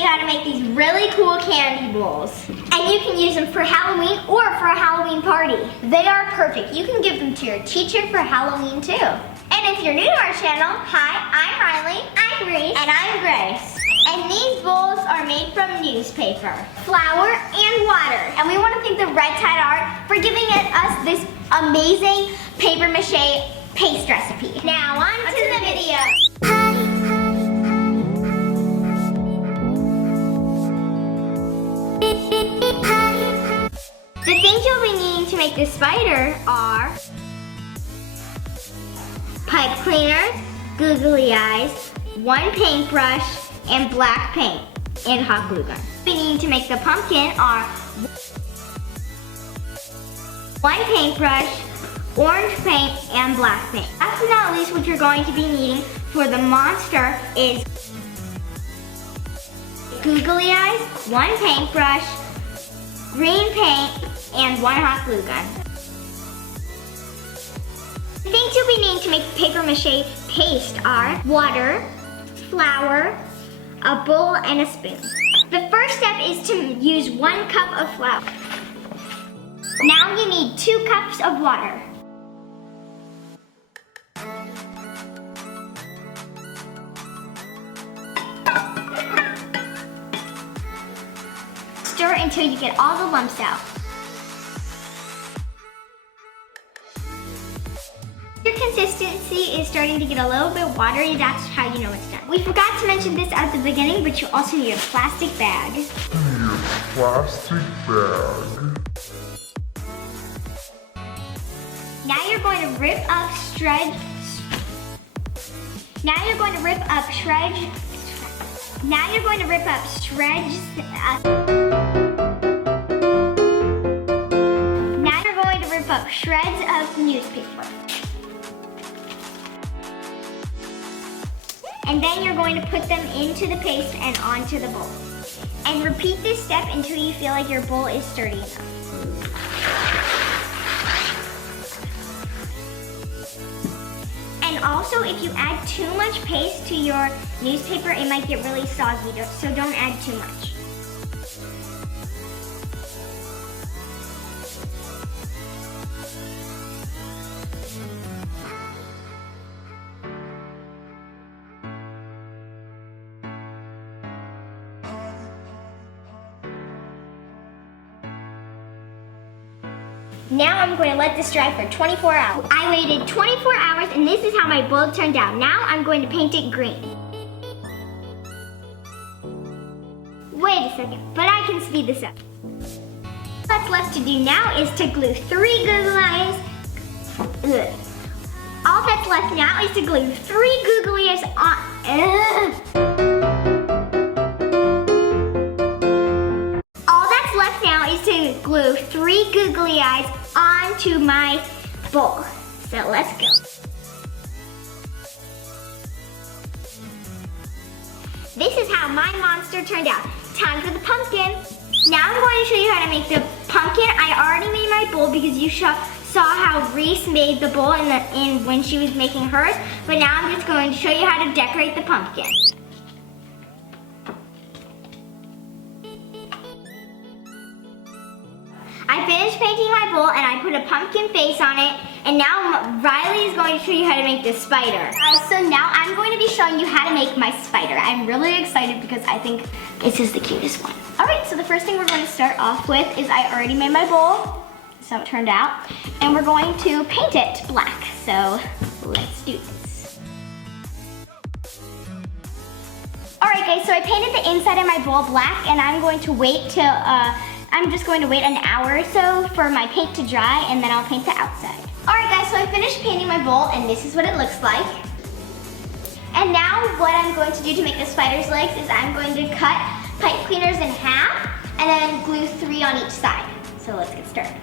you how to make these really cool candy bowls. And you can use them for Halloween or for a Halloween party. They are perfect. You can give them to your teacher for Halloween too. And if you're new to our channel, hi, I'm Riley. I'm Reese. And I'm Grace. And these bowls are made from newspaper, flour, and water. And we want to thank the Red Tide Art for giving us this amazing paper mache paste recipe. Now on to the video. The things you'll be needing to make this spider are pipe cleaners, googly eyes, one paintbrush, and black paint, and hot glue gun. We need to make the pumpkin are one paintbrush, orange paint, and black paint. Last but not least, what you're going to be needing for the monster is googly eyes, one paintbrush, green paint, and one hot glue gun. The things you'll be needing to make paper mache paste are water, flour, a bowl, and a spoon. The first step is to use 1 cup of flour. Now you need 2 cups of water. Stir until you get all the lumps out. Your consistency is starting to get a little bit watery, that's how you know it's done. We forgot to mention this at the beginning, but you also need a plastic bag. Now you're going to rip up shreds. Now you're going to rip up shreds. Now you're going to rip up shreds. Now you're going to rip up shreds of newspaper. And then you're going to put them into the paste and onto the bowl. And repeat this step until you feel like your bowl is sturdy enough. And also, if you add too much paste to your newspaper, it might get really soggy, so don't add too much. Now I'm going to let this dry for 24 hours. I waited 24 hours and this is how my bowl turned out. Now I'm going to paint it green. Wait a second, but I can speed this up. What's left to do now is to glue 3 googly eyes. Ugh. All that's left now is to glue 3 googly eyes on. All that's left now is to glue 3 googly eyes onto my bowl. So let's go. This is how my monster turned out. Time for the pumpkin. Now I'm going to show you how to make the pumpkin. I already made my bowl because you saw how Reese made the bowl when she was making hers. But now I'm just going to show you how to decorate the pumpkin. I finished painting my bowl and I put a pumpkin face on it, and now Riley is going to show you how to make the spider. So now I'm going to be showing you how to make my spider. I'm really excited because I think this is the cutest one. Alright, so the first thing we're going to start off with is I already made my bowl. That's how it turned out. And we're going to paint it black. So let's do this. Alright guys, so I painted the inside of my bowl black and I'm going to wait till I'm just going to wait an hour or so for my paint to dry and then I'll paint the outside. Alright guys, so I finished painting my bowl and this is what it looks like. And now what I'm going to do to make the spider's legs is I'm going to cut pipe cleaners in half and then glue 3 on each side. So let's get started.